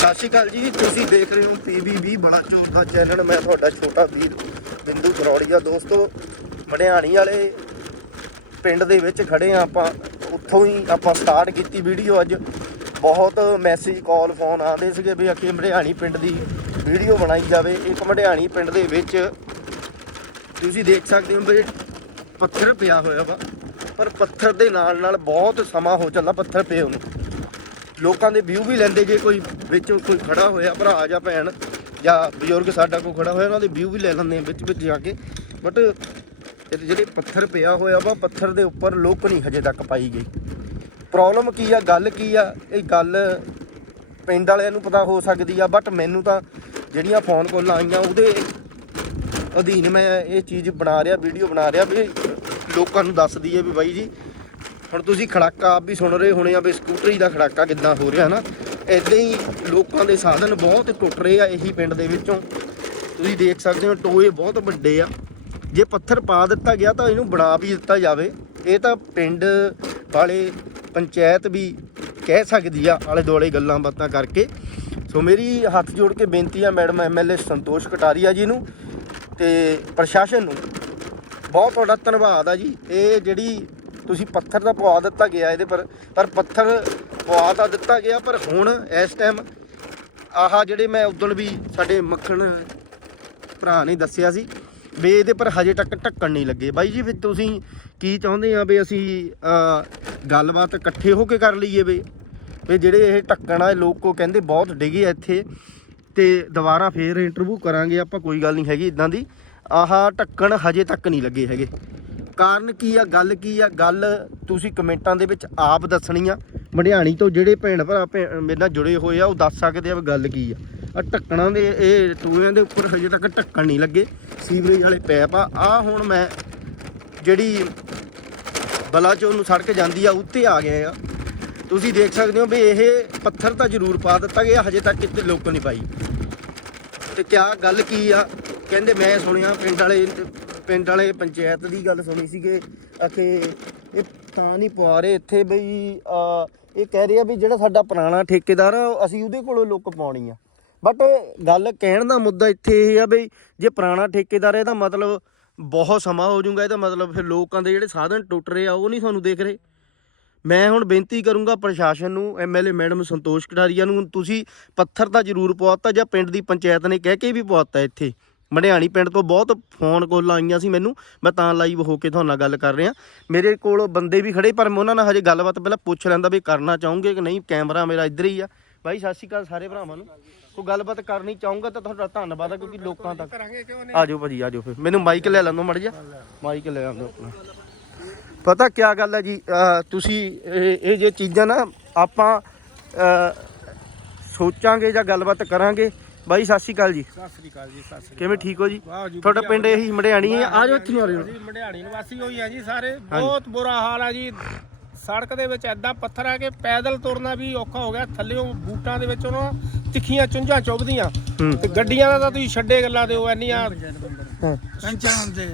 ਸਤਿ ਸ਼੍ਰੀ ਅਕਾਲ ਜੀ। ਤੁਸੀਂ ਦੇਖ ਰਹੇ ਹੋ ਪੀਬੀਬੀ ਬੜਾ ਚੋਰ ਚੈਨਲ। ਮੈਂ ਤੁਹਾਡਾ ਛੋਟਾ ਵੀਰ ਬਿੰਦੂ ਕਰੌੜੀਆ ਦੋਸਤੋ, ਮੜਿਆਣੀ ਵਾਲੇ ਪਿੰਡ ਦੇ ਵਿੱਚ ਖੜੇ ਆ ਆਪਾਂ। ਉੱਥੋਂ ਹੀ ਆਪਾਂ ਸਟਾਰਟ ਕੀਤੀ ਵੀਡੀਓ ਅੱਜ। ਬਹੁਤ ਮੈਸੇਜ ਕਾਲ ਫੋਨ ਆਉਂਦੇ ਸੀਗੇ ਵੀ ਅਕੇ ਮੜਿਆਣੀ ਪਿੰਡ ਦੀ ਵੀਡੀਓ ਬਣਾਈ ਜਾਵੇ। ਇੱਕ ਮੜਿਆਣੀ ਪਿੰਡ ਦੇ ਵਿੱਚ ਤੁਸੀਂ ਦੇਖ ਸਕਦੇ ਹੋ ਵੀ ਪੱਥਰ ਪਿਆ ਹੋਇਆ ਵਾ। ਪਰ ਪੱਥਰ ਦੇ ਨਾਲ ਨਾਲ ਬਹੁਤ ਸਮਾਂ ਹੋ ਚੱਲਾ ਪੱਥਰ ਪਏ ਉਹਨੂੰ ਲੋਕਾਂ ਦੇ ਵਿਊ ਵੀ ਲੈਂਦੇ ਜੇ ਕੋਈ। ਵਿੱਚ ਕੋਈ ਖੜਾ ਹੋਇਆ ਭਰਾ ਜਾਂ ਭੈਣ ਜਾਂ ਬਜ਼ੁਰਗ ਸਾਡਾ ਕੋਈ ਖੜਾ ਹੋਇਆ, ਉਹਨਾਂ ਦੇ ਵਿਊ ਵੀ ਲੈ ਲੈਂਦੇ ਆ ਵਿੱਚ ਵਿੱਚ ਜਾ ਕੇ। ਬਟ ਇਹ ਜਿਹੜੇ ਪੱਥਰ ਪਿਆ ਹੋਇਆ ਵਾ, ਪੱਥਰ ਦੇ ਉੱਪਰ ਲੋਕ ਨਹੀਂ ਹਜੇ ਤੱਕ ਪਾਈ ਗਈ ਪ੍ਰੋਬਲਮ ਕੀ ਆ, ਗੱਲ ਕੀ ਆ? ਇਹ ਗੱਲ ਪਿੰਡ ਵਾਲਿਆਂ ਨੂੰ ਪਤਾ ਹੋ ਸਕਦੀ ਆ ਬਟ ਮੈਨੂੰ ਤਾਂ ਜਿਹੜੀਆਂ ਫੋਨ ਕਾਲਾਂ ਆਈਆਂ, ਉਹਦੇ ਅਧੀਨ ਮੈਂ ਇਹ ਚੀਜ਼ ਬਣਾ ਰਿਹਾ ਵੀਡੀਓ ਬਣਾ ਰਿਹਾ ਵੀ ਲੋਕਾਂ ਨੂੰ ਦੱਸ ਦਈਏ ਵੀ ਬਾਈ ਜੀ, ਹੁਣ ਤੁਸੀਂ ਖੜਾਕਾ ਆਪ ਵੀ ਸੁਣ ਰਹੇ ਹੋਣੇ ਆ ਵੀ ਸਕੂਟਰੀ ਦਾ ਖੜਾਕਾ ਕਿੱਦਾਂ ਹੋ ਰਿਹਾ ਨਾ ਇਦਾਂ ਹੀ ਲੋਕਾਂ ਦੇ ਸਾਧਨ ਬਹੁਤ ਟੁੱਟ ਰਹੇ ਆ ਇਹੀ ਪਿੰਡ ਦੇ ਵਿੱਚੋਂ। ਤੁਸੀਂ ਦੇਖ ਸਕਦੇ ਹੋ, ਟੋਏ ਬਹੁਤ ਵੱਡੇ ਆ। ਜੇ ਪੱਥਰ ਪਾ ਦਿੱਤਾ ਗਿਆ ਤਾਂ ਇਹਨੂੰ ਬਣਾ ਵੀ ਦਿੱਤਾ ਜਾਵੇ। ਇਹ ਤਾਂ ਪਿੰਡ ਵਾਲੇ ਪੰਚਾਇਤ ਵੀ ਕਹਿ ਸਕਦੀ ਆ ਆਲੇ ਦੁਆਲੇ ਗੱਲਾਂ ਬਾਤਾਂ ਕਰਕੇ। ਸੋ ਮੇਰੀ ਹੱਥ ਜੋੜ ਕੇ ਬੇਨਤੀ ਆ ਮੈਡਮ ਐਮਐਲਏ ਸੰਤੋਸ਼ ਕਟਾਰੀਆ ਜੀ ਨੂੰ ਤੇ ਪ੍ਰਸ਼ਾਸਨ ਨੂੰ। ਬਹੁਤ ਤੁਹਾਡਾ ਧੰਨਵਾਦ ਆ ਜੀ। ਇਹ ਜਿਹੜੀ ਤੁਸੀਂ ਪੱਥਰ ਦਾ ਪਵਾ ਦਿੱਤਾ ਗਿਆ ਇਹਦੇ ਪਰ ਪਰ ਪੱਥਰ ਪਵਾ ਤਾਂ ਦਿੱਤਾ ਗਿਆ, ਪਰ ਹੁਣ ਇਸ ਟਾਈਮ ਆਹ ਜਿਹੜੇ ਮੈਂ ਉਦੋਂ ਵੀ ਸਾਡੇ ਮੱਖਣ ਭਰਾ ਨੇ ਦੱਸਿਆ ਸੀ, ਵੀ ਇਹਦੇ ਪਰ ਹਜੇ ਤੱਕ ਢੱਕਣ ਨਹੀਂ ਲੱਗੇ। ਬਾਈ ਜੀ ਫਿਰ ਤੁਸੀਂ ਕੀ ਚਾਹੁੰਦੇ ਆ ਵੀ ਅਸੀਂ ਗੱਲਬਾਤ ਇਕੱਠੇ ਹੋ ਕੇ ਕਰ ਲਈਏ ਵੀ? ਵੀ ਜਿਹੜੇ ਇਹ ਢੱਕਣ ਆ ਲੋਕ ਕੋ ਕਹਿੰਦੇ ਬਹੁਤ ਡਿੱਗੇ ਆ ਇੱਥੇ, ਤੇ ਦੁਬਾਰਾ ਫੇਰ ਇੰਟਰਵਿਊ ਕਰਾਂਗੇ, ਆਪਾਂ ਕੋਈ ਗੱਲ ਨਹੀਂ ਹੈਗੀ ਇਦਾਂ ਦੀ। ਆਹ ਢੱਕਣ ਹਜੇ ਤੱਕ ਨਹੀਂ ਲੱਗੇ ਹੈਗੇ। ਕਾਰਨ ਕੀ ਆ, ਗੱਲ ਕੀ ਆ? ਗੱਲ ਤੁਸੀਂ ਕਮੈਂਟਾਂ ਦੇ ਵਿੱਚ ਆਪ ਦੱਸਣੀ ਆ। ਮੜਿਆਣੀ ਤੋਂ ਜਿਹੜੇ ਭੈਣ ਭਰਾ ਭੈ- ਮੇਰੇ ਨਾਲ ਜੁੜੇ ਹੋਏ ਆ, ਉਹ ਦੱਸ ਸਕਦੇ ਆ ਵੀ ਗੱਲ ਕੀ ਆ। ਆ ਢੱਕਣਾਂ ਦੇ, ਇਹ ਟੂਇਆਂ ਦੇ ਉੱਪਰ ਹਜੇ ਤੱਕ ਢੱਕਣ ਨਹੀਂ ਲੱਗੇ। ਸੀਵਰੇਜ ਵਾਲੇ ਪੈਪ ਆ। ਆ ਹੁਣ ਮੈਂ ਜਿਹੜੀ ਬਲਾਚੌਰ ਨੂੰ ਸੜਕ ਜਾਂਦੀ ਆ, ਉੱਤੇ ਆ ਗਏ ਆ। ਤੁਸੀਂ ਦੇਖ ਸਕਦੇ ਹੋ ਵੀ ਇਹ ਪੱਥਰ ਤਾਂ ਜ਼ਰੂਰ ਪਾ ਦਿੱਤਾ ਗਿਆ, ਹਜੇ ਤੱਕ ਕਿਤੇ ਲੋਕ ਨਹੀਂ ਪਾਈ। ਤੇ ਕਿਆ ਗੱਲ ਕੀ ਆ? ਕਹਿੰਦੇ ਮੈਂ ਸੁਣਿਆ ਪਿੰਡ ਵਾਲੇ ਪਿੰਡ ਵਾਲੇ ਪੰਚਾਇਤ ਦੀ ਗੱਲ ਸੁਣੀ ਸੀਗੇ। ਅਖੇ ਇਹ ਤਾਂ ਨਹੀਂ ਪਵਾ ਰਹੇ ਇੱਥੇ ਬਈ, ਆ ਇਹ ਕਹਿ ਰਹੇ ਆ ਵੀ ਜਿਹੜਾ ਸਾਡਾ ਪੁਰਾਣਾ ਠੇਕੇਦਾਰ ਆ, ਅਸੀਂ ਉਹਦੇ ਕੋਲੋਂ ਲੁੱਕ ਪਾਉਣੀ ਆ। ਬਟ ਗੱਲ ਕਹਿਣ ਦਾ ਮੁੱਦਾ ਇੱਥੇ ਇਹ ਆ ਬਈ, ਜੇ ਪੁਰਾਣਾ ਠੇਕੇਦਾਰ ਇਹਦਾ ਮਤਲਬ ਬਹੁਤ ਸਮਾਂ ਹੋ ਜਾਊਗਾ, ਇਹਦਾ ਮਤਲਬ ਫਿਰ ਲੋਕਾਂ ਦੇ ਜਿਹੜੇ ਸਾਧਨ ਟੁੱਟ ਰਹੇ ਆ, ਉਹ ਨਹੀਂ ਤੁਹਾਨੂੰ ਦੇਖ ਰਹੇ। ਮੈਂ ਹੁਣ ਬੇਨਤੀ ਕਰੂੰਗਾ ਪ੍ਰਸ਼ਾਸਨ ਨੂੰ ਐਮਐਲਏ ਮੈਡਮ ਸੰਤੋਸ਼ ਕਟਾਰੀਆ ਨੂੰ, ਤੁਸੀਂ ਪੱਥਰ ਤਾਂ ਜ਼ਰੂਰ ਪਵਾਤਾ ਜਾਂ ਪਿੰਡ ਦੀ ਪੰਚਾਇਤ ਨੇ ਕਹਿ ਕੇ ਵੀ ਪਵਾਤਾ ਇੱਥੇ। ਮੜਿਆਣੀ ਪਿੰਡ ਤੋਂ ਬਹੁਤ ਫੋਨ ਕਾਲਾਂ ਆਈਆਂ ਸੀ ਮੈਨੂੰ। ਮੈਂ ਤਾਂ ਲਾਈਵ ਹੋ ਕੇ ਤੁਹਾਡੇ ਨਾਲ ਗੱਲ ਕਰ ਰਿਹਾ। ਮੇਰੇ ਕੋਲ ਬੰਦੇ ਵੀ ਖੜੇ ਪਰ ਮੈਂ ਉਹਨਾਂ ਨਾਲ ਹਜੇ ਗੱਲਬਾਤ ਪਹਿਲਾਂ ਪੁੱਛ ਲੈਂਦਾ ਵੀ ਕਰਨਾ ਚਾਹੋਗੇ ਕਿ ਨਹੀਂ? ਕੈਮਰਾ ਮੇਰਾ ਇੱਧਰ ਹੀ ਆ। ਬਾਈ ਸਤਿ ਸ਼੍ਰੀ ਅਕਾਲ ਸਾਰੇ ਭਰਾਵਾਂ ਨੂੰ। ਕੋਈ ਗੱਲਬਾਤ ਕਰਨੀ ਚਾਹੂੰਗਾ ਤਾਂ ਤੁਹਾਡਾ ਧੰਨਵਾਦ ਆ ਕਿਉਂਕਿ ਲੋਕਾਂ ਤੱਕ ਆਜੋ ਭਾਜੀ ਆਜੋ ਫਿਰ। ਮੈਨੂੰ ਮਾਈਕ ਲੈ ਲੈਂਦੋ ਮੜ ਜਾ ਮਾਈਕ ਲੈ ਆਉਂਦੋ ਆਪਣਾ। ਪਤਾ ਕੀ ਗੱਲ ਹੈ ਜੀ ਤੁਸੀਂ ਇਹ ਇਹ ਜੇ ਚੀਜ਼ਾਂ ਨਾ ਆਪਾਂ ਸੋਚਾਂਗੇ ਜਾਂ ਗੱਲਬਾਤ ਕਰਾਂਗੇ ਬਾਈ ਸਤਿ ਸ਼੍ਰੀ ਅਕਾਲ ਜੀ। ਸਤਿ ਸ੍ਰੀ ਅਕਾਲ ਜੀ ਸਤਿ ਸ੍ਰੀ ਕਿਵੇਂ ਠੀਕ ਹੋ ਜੀ? ਵਾਹ ਜੀ ਤੁਹਾਡਾ ਪਿੰਡ ਇਹੀ ਮੜਿਆਣੀ ਹੈ ਆਜੋ ਇੱਥੇ ਨੂੰ ਆ ਜਾਓ ਜੀ ਮੜਿਆਣੀ ਨਿਵਾਸੀ ਹੋਈ ਆ ਜੀ ਸਾਰੇ। ਬਹੁਤ ਬੁਰਾ ਹਾਲ ਆ ਜੀ। ਸੜਕ ਦੇ ਵਿੱਚ ਐਦਾਂ ਪੱਥਰ ਆ ਕਿ ਪੈਦਲ ਤੁਰਨਾ ਵੀ ਔਖਾ ਹੋ ਗਿਆ। ਥੱਲਿਓਂ ਬੂਟਾਂ ਦੇ ਵਿੱਚੋਂ ਨਾ ਤਿੱਖੀਆਂ ਚੁੰਝਾਂ ਚੁੱਭਦੀਆਂ। ਹੂੰ। ਤੇ ਗੱਡੀਆਂ ਦਾ ਤਾਂ ਤੁਸੀਂ ਛੱਡੇ ਗੱਲਾਂ ਦਿਓ ਐਨੀਆਂ ਹਾਂ। ਪੰਚਾਂ ਦੇ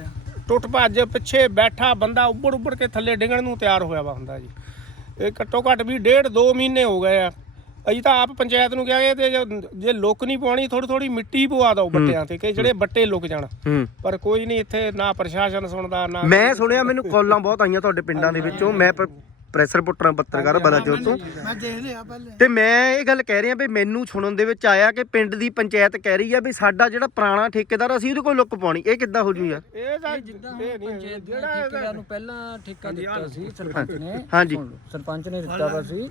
ਟੁੱਟ ਭੱਜ ਪਿੱਛੇ ਬੈਠਾ ਬੰਦਾ ਉੱਪੜ ਉੱਪੜ ਕੇ ਥੱਲੇ ਡਿੱਗਣ ਨੂੰ ਤਿਆਰ ਹੋਇਆ ਵਾ ਹੁੰਦਾ ਜੀ। ਇਹ ਘੱਟੋ ਘੱਟ ਵੀ ਡੇਢ 2 ਮਹੀਨੇ ਹੋ ਗਏ ਆ। ਅਸੀਂ ਤਾਂ ਆਪ ਪੰਚਾਇਤ ਨੂੰ ਕਿਹਾ ਕਿ ਜੇ- ਜੇ ਲੁੱਕ ਨਹੀਂ ਪਾਉਣੀ ਥੋੜੀ ਥੋੜੀ ਮਿੱਟੀ ਪਵਾ ਦਿਓ ਬੱਟਿਆਂ ਤੇ ਕਿ ਜਿਹੜੇ ਬੱਟੇ ਲੁਕ ਜਾਣ। ਪਰ ਕੋਈ ਨਹੀਂ ਇੱਥੇ ਨਾ ਪ੍ਰਸ਼ਾਸਨ ਸੁਣਦਾ ਨਾ ਮੈਂ ਸੁਣਿਆ ਮੈਨੂੰ ਕਾਲਾਂ ਬਹੁਤ ਆਈਆਂ ਤੁਹਾਡੇ ਪਿੰਡਾਂ ਦੇ ਵਿੱਚੋਂ। ਮੈਂ ਪ- ਪ੍ਰੈਸ ਰਿਪੋਰਟਰ ਪੱਤਰਕਾਰ ਬਲਾਚੌਰ ਤੋਂ ਮੈਂ ਦੇਖ ਲਿਆ ਪਹਿਲੇ। ਤੇ ਮੈਂ ਇਹ ਗੱਲ ਕਹਿ ਰਿਹਾ ਵੀ ਮੈਨੂੰ ਸੁਣਨ ਦੇ ਵਿੱਚ ਆਇਆ ਕਿ ਪਿੰਡ ਦੀ ਪੰਚਾਇਤ ਕਹਿ ਰਹੀ ਆ ਵੀ ਸਾਡਾ ਜਿਹੜਾ ਪੁਰਾਣਾ ਠੇਕੇਦਾਰ ਅਸੀਂ ਉਹਦੇ ਕੋਲ ਲੁੱਕ ਪਾਉਣੀ। ਇਹ ਕਿੱਦਾਂ ਹੋ ਜੂ ਯਾਰ? ਇਹ ਤਾਂ ਜਿੱਦਾਂ ਇਹ ਹੁਣ ਨਹੀਂ ਪੰਚਾਇਤ ਦੇ ਜਿਹੜਾ ਠੇਕੇਦਾਰ ਨੂੰ ਪਹਿਲਾਂ ਠੇਕਾ ਦਿੱਤਾ ਸੀ ਸਰਪੰਚ ਨੇ। ਹਾਂਜੀ। ਸਰਪੰਚ ਨੇ ਦਿੱਤਾ ਵਾ ਸੀ।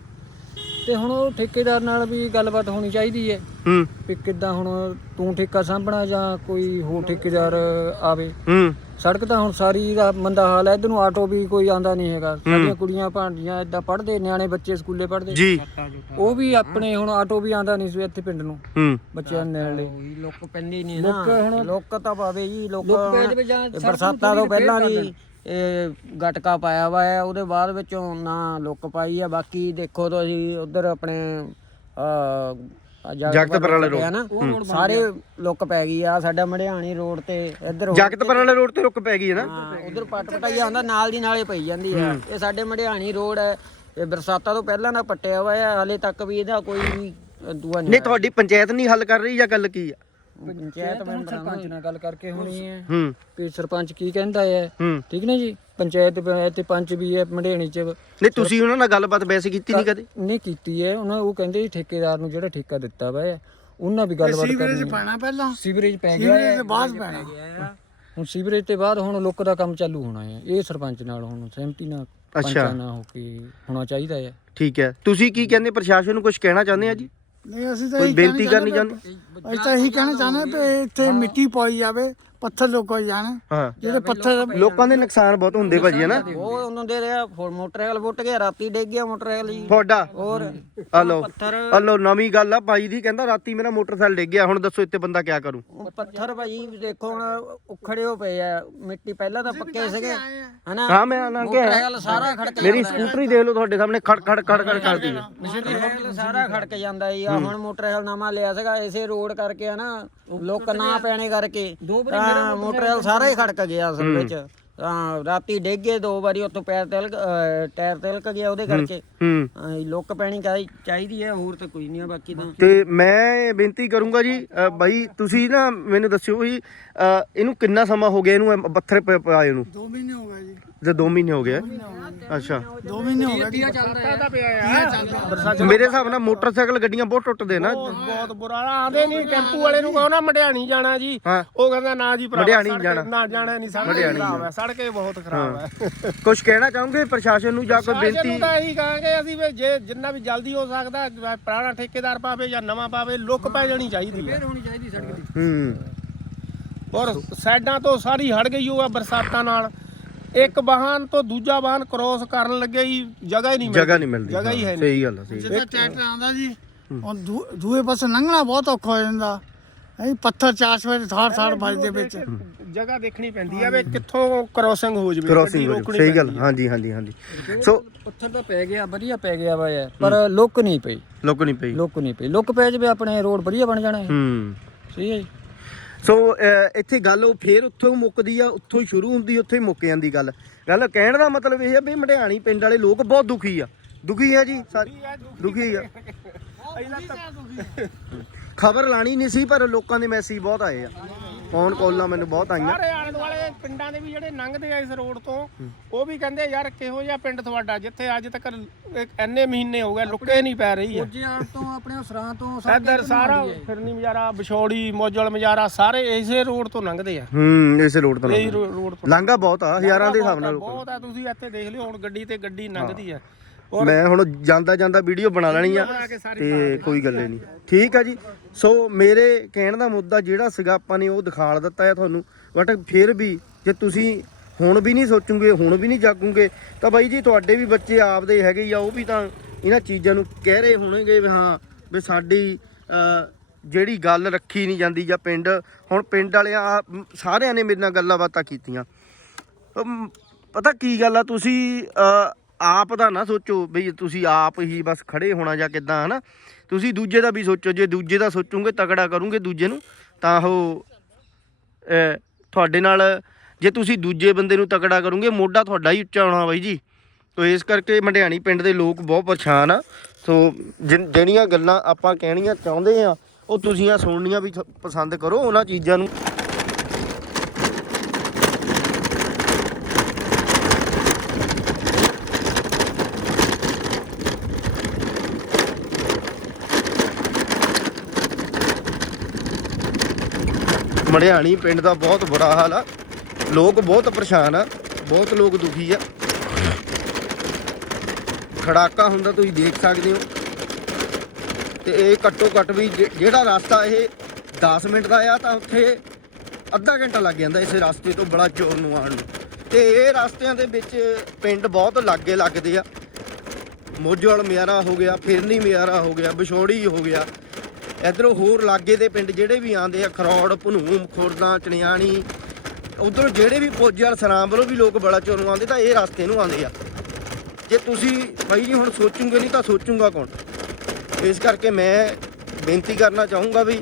ਤੇ ਹੁਣ ਉਹ ਠੇਕੇਦਾਰ ਨਾਲ ਵੀ ਗੱਲਬਾਤ ਹੋਣੀ ਚਾਹੀਦੀ ਹੈ ਹੂੰ। ਵੀ ਕਿੱਦਾਂ ਹੁਣ ਤੂੰ ਠੇਕਾ ਸਾਂਭਣਾ ਜਾਂ ਕੋਈ ਹੋਰ ਠੇਕੇਦਾਰ ਆਵੇ। ਹੂੰ। ਸੜਕ ਤਾਂ ਹੁਣ ਸਾਰੀ ਦਾ ਮੰਦਾ ਹਾਲ ਹੈ ਇਧਰ ਨੂੰ ਆਟੋ ਵੀ ਕੋਈ ਆਂਦਾ ਨਹੀਂ ਹੈਗਾ। ਸਾਡੀਆਂ ਕੁੜੀਆਂ ਭਾਂਡੀਆਂ ਇਦਾਂ ਪੜ੍ਹਦੇ ਨਿਆਣੇ ਬੱਚੇ ਸਕੂਲੇ ਪੜ੍ਹਦੇ। ਜੀ। ਉਹ ਵੀ ਆਪਣੇ ਹੁਣ ਆਟੋ ਵੀ ਆਂਦਾ ਨਹੀਂ ਸੀ ਇੱਥੇ ਪਿੰਡ ਨੂੰ। ਹੂੰ। ਬੱਚਿਆਂ ਨੂੰ ਲੈਣ ਲਈ ਲੋਕ ਪੈਂਦੀ ਨਹੀਂ ਲੋਕ ਹੁਣ ਲੋਕ ਤਾਂ ਪਾਵੇ ਜੀ ਲੋਕ ਨੂੰ ਬਰਸਾਤਾਂ ਤੋਂ ਪਹਿਲਾਂ ਦੀ ਇਹ ਗਟਕਾ ਪਾਇਆ ਵਾ ਹੈ ਉਹਦੇ ਬਾਅਦ ਵਿੱਚੋਂ ਨਾ ਲੁੱਕ ਪਾਈ ਆ। ਬਾਕੀ ਦੇਖੋ ਤੁਸੀਂ ਉਧਰ ਆਪਣੇ ਜਗਤਪੁਰ ਵਾਲੇ ਨਾ। ਸਾਰੇ ਲੁੱਕ ਪੈ ਗਈ ਆ। ਸਾਡਾ ਮੜਿਆਣੀ ਰੋਡ ਤੇ ਇੱਧਰ ਜਗਤਪੁਰ ਵਾਲੇ ਰੋਡ ਤੇ ਰੁਕ ਪੈ ਗਈ ਹੈ ਨਾ? ਉਧਰ ਪੱਟ ਪਟਾਈਆ ਹੁੰਦਾ ਨਾਲ ਦੀ ਨਾਲੇ ਪਈ ਜਾਂਦੀ ਆ। ਇਹ ਸਾਡੇ ਮੜਿਆਣੀ ਰੋਡ ਹੈ ਇਹ ਬਰਸਾਤਾਂ ਤੋਂ ਪਹਿਲਾਂ ਦਾ ਪੱਟਿਆ ਹੋਇਆ ਹੈ ਹਾਲੇ ਤੱਕ ਵੀ ਇਹਦਾ ਕੋਈ ਵੀ ਦੂਆ ਨਹੀਂ ਤੁਹਾਡੀ ਪੰਚਾਇਤ ਨਹੀਂ ਹੱਲ ਕਰ ਰਹੀ ਜਾਂ ਗੱਲ ਕੀ ਆ? ਪੰਚਾਇਤ ਮੈਂਬਰਾਂ ਸਰਪੰਚ ਨਾਲ ਗੱਲ ਕਰਕੇ ਹੋਣੀ ਹੈ। ਹੂੰ। ਵੀ ਸਰਪੰਚ ਕੀ ਕਹਿੰਦਾ ਹੈ? ਹੂੰ। ਠੀਕ ਨੇ ਜੀ? ਪੰਚਾਇਤ ਤੇ ਪੰਚ ਵੀ ਹੈ ਮੰਡੇਣੀ ਚ। ਨਹੀਂ ਤੁਸੀਂ ਉਹਨਾਂ ਨਾਲ ਗੱਲਬਾਤ ਵੈਸੇ ਕੀਤੀ ਨਹੀਂ ਕਦੇ? ਨਹੀਂ ਕੀਤੀ ਹੈ। ਉਹਨਾਂ ਉਹ ਕਹਿੰਦੇ ਜੀ ਠੇਕੇਦਾਰ ਨੂੰ ਜਿਹੜਾ ਠੇਕਾ ਦਿੱਤਾ ਵਾ ਹੈ, ਉਹਨਾਂ ਵੀ ਗੱਲਬਾਤ ਕਰਨੀ ਹੈ। ਪੈਣਾ ਪਹਿਲਾਂ? ਸੀਵਰੇਜ ਪੈ ਗਿਆ ਹੈ। ਬਾਅਦ ਪੈਣਾ। ਹੁਣ ਸੀਵਰੇਜ ਤੇ ਬਾਅਦ ਹੁਣ ਲੋਕ ਦਾ ਕੰਮ ਚਾਲੂ ਹੋਣਾ ਹੈ। ਇਹ ਸਰਪੰਚ ਨਾਲ ਹੁਣ ਸਹਿਮਤੀ ਨਾਲ ਪੰਚਾਂ ਨਾਲ ਹੋ ਕੇ ਹੋਣਾ ਚਾਹੀਦਾ ਹੈ। ਠੀਕ ਹੈ। ਤੁਸੀਂ ਕੀ ਕਹਿੰਦੇ? ਪ੍ਰਸ਼ਾਸਨ ਨੂੰ ਕੁਝ ਕਹਿਣਾ ਚਾਹੁੰਦੇ ਆ ਜੀ? ਨਹੀਂ ਅਸੀਂ ਤਾਂ ਕੋਈ ਇਹੀ ਬੇਨਤੀ ਕਹਿਣਾ ਕਰਨੀ ਚਾਹੁੰਦੇ ਅਸੀਂ ਤਾਂ ਇਹੀ ਕਹਿਣਾ ਚਾਹੁੰਦੇ ਵੀ ਇੱਥੇ ਮਿੱਟੀ ਪਾਈ ਜਾਵੇ ਪੱਥਰ ਲੋਕਾਂ ਜਾਣ। ਹਾਂ। ਜਿਹੜੇ ਪੱਥਰ ਲੋਕਾਂ ਦੇ ਨੁਕਸਾਨ ਬਹੁਤ ਹੁੰਦੇ ਭਾਜੀ ਹੈ ਨਾ ਉਹ ਉਹਨਾਂ ਦੇ ਰਿਹਾ ਫੋਰ ਮੋਟਰਸਾਈਕਲ ਫੁੱਟ ਗਿਆ ਰਾਤੀ ਡਿੱਗ ਗਿਆ ਮੋਟਰਸਾਈਕਲ ਜੀ। ਤੁਹਾਡਾ? ਹੋਰ। ਹਲੋ ਪੱਥਰ। ਹਲੋ ਨਵੀਂ ਗੱਲ ਆ ਭਾਈ ਦੀ ਕਹਿੰਦਾ ਰਾਤੀ ਮੇਰਾ ਮੋਟਰਸਾਈਕਲ ਡਿੱਗ ਗਿਆ ਹੁਣ ਦੱਸੋ ਇੱਥੇ ਬੰਦਾ ਕੀ ਕਰੂ? ਉਹ ਪੱਥਰ ਭਾਜੀ ਦੇਖੋ ਹੁਣ ਉਖੜੇ ਹੋ ਪਏ ਆ ਮਿੱਟੀ ਪਹਿਲਾਂ ਤਾਂ ਪੱਕੇ ਸੀਗੇ। ਹਨਾ? ਹਾਂ ਮੈਂ ਨਾ ਕਿ ਸਾਰਾ ਖੜਕ ਮੇਰੀ ਸਕੂਟਰੀ ਦੇਖ ਲਓ ਤੁਹਾਡੇ ਸਾਹਮਣੇ ਖੜ ਖੜ ਖੜ ਖੜ ਕਰਦੀ ਹੈ ਸਾਰਾ ਖੜਕ ਜਾਂਦਾ ਜੀ। ਆ ਹੁਣ ਮੋਟਰਸਾਈਕਲ ਨਵਾਂ ਲਿਆ ਸੀਗਾ ਇਸੇ ਰੋਡ ਕਰਕੇ ਆ ਨਾ ਲੋਕ ਨਾ ਪੈਣੇ ਕਰਕੇ। ਤਾਂ ਮੋਟਰਸਾਈਕਲ ਸਾਰਾ ਹੀ ਖੜਕ ਗਿਆ ਅਸਲ ਵਿੱਚ। ਤਾਂ ਰਾਤੀ ਡਿੱਗ ਗਏ ਦੋ ਵਾਰੀ ਉੱਥੋਂ ਪੈਰ ਤਿਲਕ ਅਹ ਟਾਇਰ ਤਿਲਕ ਗਿਆ ਉਹਦੇ ਕਰਕੇ। ਹੂੰ। ਹਾਂ, ਲੁੱਕ ਪੈਣੀ ਚਾਹੀ- ਚਾਹੀਦੀ ਹੈ ਹੋਰ ਤਾਂ ਕੋਈ ਨਹੀਂ ਆ ਬਾਕੀ ਤਾਂ। ਤੇ ਮੈਂ ਬੇਨਤੀ ਕਰੂੰਗਾ ਜੀ ਅ, ਬਾਈ ਤੁਸੀਂ ਨਾ ਮੈਨੂੰ ਦੱਸਿਓ ਜੀ ਅ, ਇਹਨੂੰ ਕਿੰਨਾ ਸਮਾਂ ਹੋ ਗਿਆ ਇਹਨੂੰ ਇਹ ਪੱਥਰ ਪ- ਪਾਏ ਨੂੰ? 2 ਮਹੀਨੇ ਹੋ ਗਏ ਜੀ। ਜੇ 2 ਮਹੀਨੇ ਹੋ ਗਏ? ਅੱਛਾ। 2 ਮਹੀਨੇ ਹੋ ਗਏ ਜੀ। ਦਾ ਪਿਆ ਆ ਮੇਰੇ ਹਿਸਾਬ ਨਾਲ ਮੋਟਰਸਾਈਕਲ ਗੱਡੀਆਂ ਬਹੁਤ ਟੁੱਟਦੇ ਨਾ। ਬਹੁਤ ਬੁਰਾ ਹਾਲ ਆਂਦੇ ਨਹੀਂ ਟੈਂਪੂ ਵਾਲੇ ਨੂੰ ਕਹੋ ਨਾ ਮੜਿਆਣੀ ਜਾਣਾ ਜੀ। ਹਾਂ। ਉਹ ਕਹਿੰਦਾ ਨਾ ਜੀ ਜਾਣਾ। ਨਾ ਜਾਣਾ ਨਹੀਂ ਸੜਕ ਖਰਾਬ ਹੈ ਸੜਕੇ ਬਹੁਤ ਖਰਾਬ ਹੈ। ਕੁਝ ਕਹਿਣਾ ਚਾਹੋਗੇ ਪ੍ਰਸ਼ਾਸਨ ਨੂੰ ਜਾਂ ਕੋਈ ਨੂੰ ਬੇਨਤੀ? ਤਾਂ ਇਹੀ ਕਹਾਂਗੇ ਅਸੀਂ ਵੀ ਜੇ ਜਿੰਨਾ ਵੀ ਜਲਦੀ ਹੋ ਸਕਦਾ ਪੁਰਾਣਾ ਠੇਕੇਦਾਰ ਪਾਵੇ ਜਾਂ ਨਵਾਂ ਪਾਵੇ ਲੁੱਕ ਪੈ ਜਾਣੀ ਚਾਹੀਦੀ ਹੈ ਹੋਣੀ ਚਾਹੀਦੀ ਸੜਕ ਦੀ। ਹੂੰ। ਔਰ ਸਾਈਡਾਂ ਤੋਂ ਸਾਰੀ ਹੜ ਗਈ ਉਹ ਆ ਬਰਸਾਤਾਂ ਨਾਲ। ਇੱਕ ਵਾਹਨ ਤੋਂ ਦੂਜਾ ਵਾਹਨ ਕ੍ਰੋਸ ਕਰਨ ਲੱਗੇ ਹੀ ਜਗ੍ਹਾ ਹੀ ਨਹੀਂ ਮਿਲਦੀ। ਜਗ੍ਹਾ ਨਹੀਂ ਮਿਲਦੀ ਜਗ੍ਹਾ ਹੀ ਹਾਂ, ਨਹੀਂ। ਸਹੀ ਗੱਲ ਆ ਸਹੀ ਜਿੱਦਾਂ ਟਰੈਕਟਰ ਆਉਂਦਾ ਜੀ ਉਹ ਦੂ- ਦੂਏ ਪਾਸੇ ਲੰਘਣਾ ਬਹੁਤ ਔਖਾ ਹੋ ਜਾਂਦਾ। ਇਹ ਪੱਥਰ ਚਾਸ ਵੇ ਥਾੜ ਥਾੜ ਵੱਜ ਦੇ ਵਿੱਚ। ਜਗ੍ਹਾ ਦੇਖਣੀ ਪੈਂਦੀ ਆ ਵੀ ਕਿੱਥੋਂ ਕ੍ਰੋਸਿੰਗ ਹੋ ਜਵੇ ਕ੍ਰਾਸਿੰਗ ਸਹੀ ਗੱਲ ਹਾਂਜੀ ਹਾਂਜੀ ਹਾਂਜੀ। ਸੋ ਪੱਥਰ ਤਾਂ ਪੈ ਗਿਆ ਵਧੀਆ ਪੈ ਗਿਆ ਵਾ ਯਾਰ ਪਰ ਲੁੱਕ ਨਹੀਂ ਪਈ। ਲੋਕ ਨਹੀਂ ਪਈ। ਲੁੱਕ ਨਹੀਂ ਪਈ। ਲੁੱਕ ਪੈ ਜਵੇ ਆਪਣੇ ਰੋਡ ਵਧੀਆ ਬਣ ਜਾਣਾ ਹੈ। ਹੂੰ। ਸਹੀ ਹੈ ਜੀ। ਸੋ ਇੱਥੇ ਗੱਲ ਉਹ ਫੇਰ ਉੱਥੋਂ ਮੁੱਕਦੀ ਆ ਉੱਥੋਂ ਹੀ ਸ਼ੁਰੂ ਹੁੰਦੀ ਉੱਥੇ ਹੀ ਮੁੱਕ ਜਾਂਦੀ ਗੱਲ। ਗੱਲ ਕਹਿਣ ਦਾ ਮਤਲਬ ਇਹ ਆ ਵੀ ਮਢਿਆਣੀ ਪਿੰਡ ਵਾਲੇ ਲੋਕ ਬਹੁਤ ਦੁਖੀ ਆ। ਦੁਖੀ ਆ ਜੀ ਦੁਖੀ ਆ। ਖਬਰ ਲਾਣੀ ਨਹੀਂ ਸੀ ਪਰ ਲੋਕਾਂ ਦੇ ਮੈਸੇਜ ਬਹੁਤ ਆਏ ਆ। ਫੋਨ ਕਾਲਾਂ ਮੈਨੂੰ ਬਹੁਤ ਆਈਆਂ। ਸਾਰੇ ਆਲੇ ਦੁਆਲੇ ਪਿੰਡਾਂ ਦੇ ਵੀ ਜਿਹੜੇ ਲੰਘਦੇ ਆ ਇਸ ਰੋਡ ਤੋਂ ਉਹ ਵੀ ਕਹਿੰਦੇ ਯਾਰ ਕਿਹੋ ਜਿਹਾ ਪਿੰਡ ਤੁਹਾਡਾ ਜਿੱਥੇ ਅੱਜ ਤੱਕ ਇੰਨੇ ਮਹੀਨੇ ਹੋ ਗਏ ਲੁੱਕੇ ਨਹੀਂ ਪੈ ਰਹੀ ਹੈ ਫੌਜੀਆਂ ਤੋਂ ਆਪਣੇ ਸਰਾਂ ਤੋਂ ਇੱਧਰ ਸਾਰਾ ਫਿਰਨੀ ਮਜਾਰਾ ਵਿਛੋੜੀ ਮੋਜਲ ਮਜਾਰਾ ਸਾਰੇ ਇਸੇ ਰੋਡ ਤੋਂ ਲੰਘਦੇ ਆ। ਹੂੰ ਇਸੇ ਰੋਡ ਤੋਂ ਲੰਘਦੇ। ਲਾਂਘਾ ਬਹੁਤ ਆ ਹਜ਼ਾਰਾਂ ਦੇ ਹਿਸਾਬ ਨਾਲ ਬਹੁਤ ਆ ਤੁਸੀਂ ਇੱਥੇ ਦੇਖ ਲਿਓ ਹੁਣ ਗੱਡੀ ਤੇ ਗੱਡੀ ਲੰਘਦੀ ਆ। ਮੈਂ ਹੁਣ ਜਾਂਦਾ ਜਾਂਦਾ ਵੀਡੀਓ ਬਣਾ ਲੈਣੀ ਆ ਤੇ ਕੋਈ ਗੱਲ ਨਹੀਂ। ਠੀਕ ਆ ਜੀ। ਸੋ ਮੇਰੇ ਕਹਿਣ ਦਾ ਮੁੱਦਾ ਜਿਹੜਾ ਸੀਗਾ ਆਪਾਂ ਨੇ ਉਹ ਦਿਖਾਲ ਦਿੱਤਾ ਹੈ ਤੁਹਾਨੂੰ। ਬਟ ਫਿਰ ਵੀ ਜੇ ਤੁਸੀਂ ਹੁਣ ਵੀ ਨਹੀਂ ਸੋਚੋਗੇ ਹੁਣ ਵੀ ਨਹੀਂ ਜਾਗੋਗੇ ਤਾਂ ਬਾਈ ਜੀ ਤੁਹਾਡੇ ਵੀ ਬੱਚੇ ਆਪਦੇ ਹੈਗੇ ਆ ਉਹ ਵੀ ਤਾਂ ਇਹਨਾਂ ਚੀਜ਼ਾਂ ਨੂੰ ਕਹਿ ਰਹੇ ਹੋਣਗੇ ਵੀ ਹਾਂ ਵੀ ਸਾਡੀ ਜਿਹੜੀ ਗੱਲ ਰੱਖੀ ਨਹੀਂ ਜਾਂਦੀ ਜਾਂ ਪਿੰਡ ਹੁਣ ਪਿੰਡ ਵਾਲਿਆਂ ਆ- ਸਾਰਿਆਂ ਨੇ ਮੇਰੇ ਨਾਲ ਗੱਲਾਂ ਬਾਤਾਂ ਕੀਤੀਆਂ। ਪਤਾ ਕੀ ਗੱਲ ਆ ਤੁਸੀਂ ਆਪ ਦਾ ਨਾ ਸੋਚੋ ਵੀ ਤੁਸੀਂ ਆਪ ਹੀ ਬਸ ਖੜੇ ਹੋਣਾ ਜਾਂ ਕਿਦਾਂ, ਹਨਾ? ਤੁਸੀਂ ਦੂਜੇ ਦਾ ਵੀ ਸੋਚੋ, ਜੇ ਦੂਜੇ ਦਾ ਸੋਚੋਗੇ ਤਗੜਾ ਕਰੋਗੇ ਦੂਜੇ ਨੂੰ, ਤਾਂ ਉਹ ਤੁਹਾਡੇ ਨਾਲ, ਜੇ ਤੁਸੀਂ ਦੂਜੇ ਬੰਦੇ ਨੂੰ ਤਕੜਾ ਕਰੋਗੇ, ਮੋਢਾ ਤੁਹਾਡਾ ਹੀ ਉੱਚਾ ਹੋਣਾ ਬਾਈ ਜੀ। ਤੋ ਇਸ ਕਰਕੇ ਮੰਡਿਆਣੀ ਪਿੰਡ ਦੇ ਲੋਕ ਬਹੁਤ ਪਰੇਸ਼ਾਨ ਆ। ਸੋ ਜਿਹੜੀਆਂ ਗੱਲਾਂ ਆਪਾਂ ਕਹਿਣੀਆਂ ਚਾਹੁੰਦੇ ਆ, ਉਹ ਤੁਸੀਂ ਆ ਸੁਣਨੀਆਂ ਵੀ ਪਸੰਦ ਕਰੋ ਉਹਨਾਂ ਚੀਜ਼ਾਂ ਨੂੰ। ਮੜਿਆਣੀ ਪਿੰਡ ਦਾ ਬਹੁਤ ਬੁਰਾ ਹਾਲ ਆ। ਲੋਕ ਬਹੁਤ ਪਰੇਸ਼ਾਨ ਆ, ਬਹੁਤ ਲੋਕ ਦੁਖੀ ਆ। ਖੜਾਕਾ ਹੁੰਦਾ ਤੁਸੀਂ ਦੇਖ ਸਕਦੇ ਹੋ। ਤੇ ਇਹ ਘੱਟੋ ਘੱਟ ਵੀ ਜਿਹੜਾ ਰਸਤਾ ਇਹ 10 ਮਿੰਟ ਦਾ ਆ, ਤਾਂ ਉੱਥੇ ਅੱਧਾ ਘੰਟਾ ਲੱਗ ਜਾਂਦਾ ਇਸ ਰਸਤੇ ਤੋਂ ਬੜਾ ਚੋਰ ਨੂੰ ਆਉਣ ਨੂੰ। ਤੇ ਇਹ ਰਸਤਿਆਂ ਦੇ ਵਿੱਚ ਪਿੰਡ ਬਹੁਤ ਲਾਗੇ ਲੱਗਦੇ ਆ। ਮੋਜੋਲ ਮਿਆਰਾ ਹੋ ਗਿਆ, ਫਿਰਨੀ ਮਿਆਰਾ ਹੋ ਗਿਆ ਬਿਛੋੜੀ ਹੋ ਗਿਆ। ਇਧਰੋਂ ਹੋਰ ਲਾਗੇ ਦੇ ਪਿੰਡ ਜਿਹੜੇ ਵੀ ਆਉਂਦੇ ਆ, ਖਰੌੜ, ਭਨੂਮ, ਖੁਰਦਾਂ, ਚਣਿਆਣੀ, ਉਧਰੋਂ ਜਿਹੜੇ ਵੀ ਪੋਜਲ ਸਰਾਮ ਵੱਲੋਂ ਵੀ ਲੋਕ ਬੜਾ ਚੋਰ ਆਉਂਦੇ, ਤਾਂ ਇਹ ਰਸਤੇ ਨੂੰ ਆਉਂਦੇ ਆ। ਜੇ ਤੁਸੀਂ ਬਾਈ ਜੀ ਹੁਣ ਸੋਚੋਗੇ ਨਹੀਂ, ਤਾਂ ਸੋਚੂਗਾ ਕੌਣ? ਇਸ ਕਰਕੇ ਮੈਂ ਬੇਨਤੀ ਕਰਨਾ ਚਾਹੂੰਗਾ ਵੀ